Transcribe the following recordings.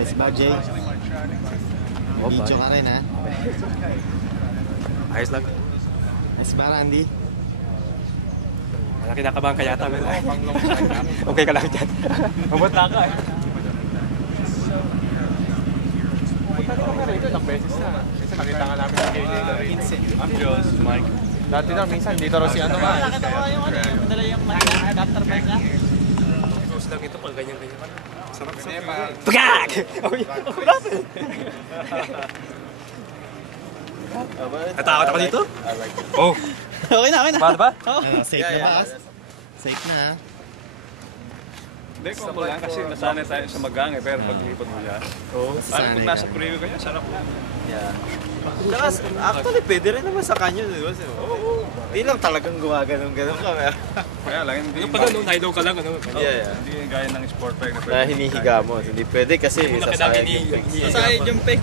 Nice ba, Jay? Video ka rin, ha? Ayos lang. Nice ba, Randy? Wala kinakabahan ka yata. Okay ka lang dyan. Mabuta ka eh. Punta rin kami rito, ilang beses na. Kasi nakita nga namin si Kaylee na rin. I'm Diyos, Mike. Dati na, minsan dito raw si ano nga. Nakita mo yung ano, yung madala yung adapter bike na. Close lang ito pag ganyan-ganyan. Sarap sa Pagkak! Natakot ako dito? Oh. Okay na, okay na. Paano ba? Safe na ba? Safe na, ha? Hindi, ko lang kasi nasanay tayo sa magang eh, pero paglipot mo yan. Oo, Pag nasa freeway ka yan, sarap yan. Yeah. Saka, actually, pwede rin naman sa kanyo, di ba? Oo. Hindi lang talagang gumaganon-ganon ka. Kaya lang, hindi Yung pala nung hideout ka lang, ano? Yeah. hindi gaya ng sport bike na Na hinihiga mo. Hindi pwede kasi sasayang yung pegs. Sasayad yung peg.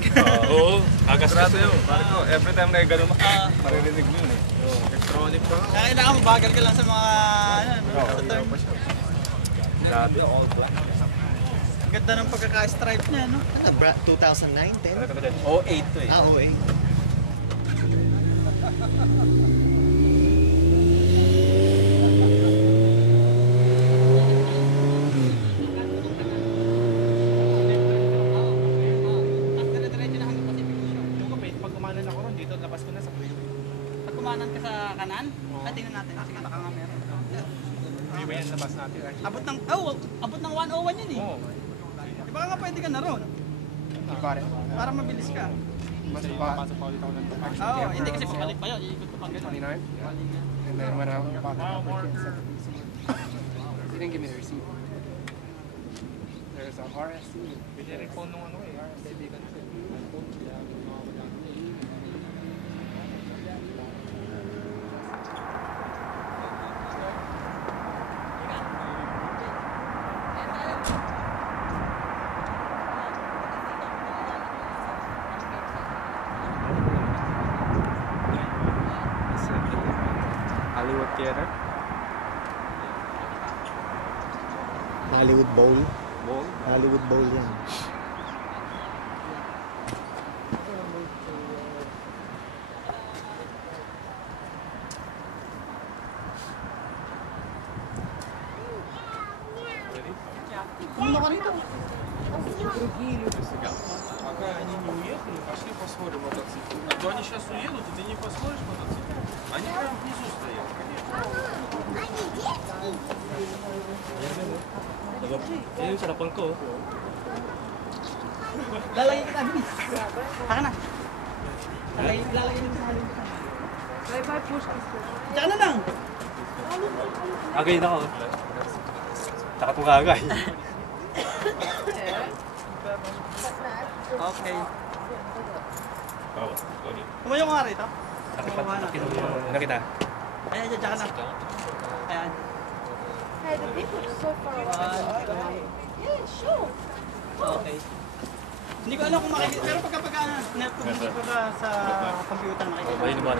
Oo, kagas ka. Grabe yun. Parang every time na gano'n, maririnig mo yun eh. Electronic pa nga. Kailangan mabagal ka lang sa mga sa turn. Grabe. Ang ganda ng pagkaka-stripe niya, no? Ano, 2009, 10? Oh, 8 to eh. Ah, oo eh. Pag kumanan ako ron, dito labas ko na sa freeway. Pag kumanan ka sa kanan, tingnan natin. Sige, baka nga meron. Freeway yan labas natin. Abot ng 101 yun eh. Oo. Di ba nga pwede ka na ron? Hindi pare. Para mabilis ka. Mas papasok pa ulit ako ng Oo, hindi kasi pabalik pa yun. Iikot ko pang gano'n. 29? And then when I was about to they didn't give me the receipt. There's a RSC. Biniri phone nung ano eh, RSC Beacon. Hollywood Theater. Hollywood Bowl. Bowl. Hollywood Bowl yan. Ano ka rito? Другие люди сидят. Пока они не уехали, пошли посмотрим мотоцикл. А то они сейчас уедут, и ты не посмотришь мотоцикл. Они прям внизу стоят. Yan yung sarapan ko. Lalagay kita, bilis. Saka na. Lalagay kita sa halin. Bye-bye, Pushkin. Tsaka na lang. Agay na ako. Taka itong kagay. Okay. Tumayo ka nga rito. Nakita. Ayan, dyan, tsaka na. Ayan. Hey, the people are so far away. Yeah, sure. Okay. Hindi ko alam kung makikita, pero pagka nag-video ka sa computer makikita. Ayun naman.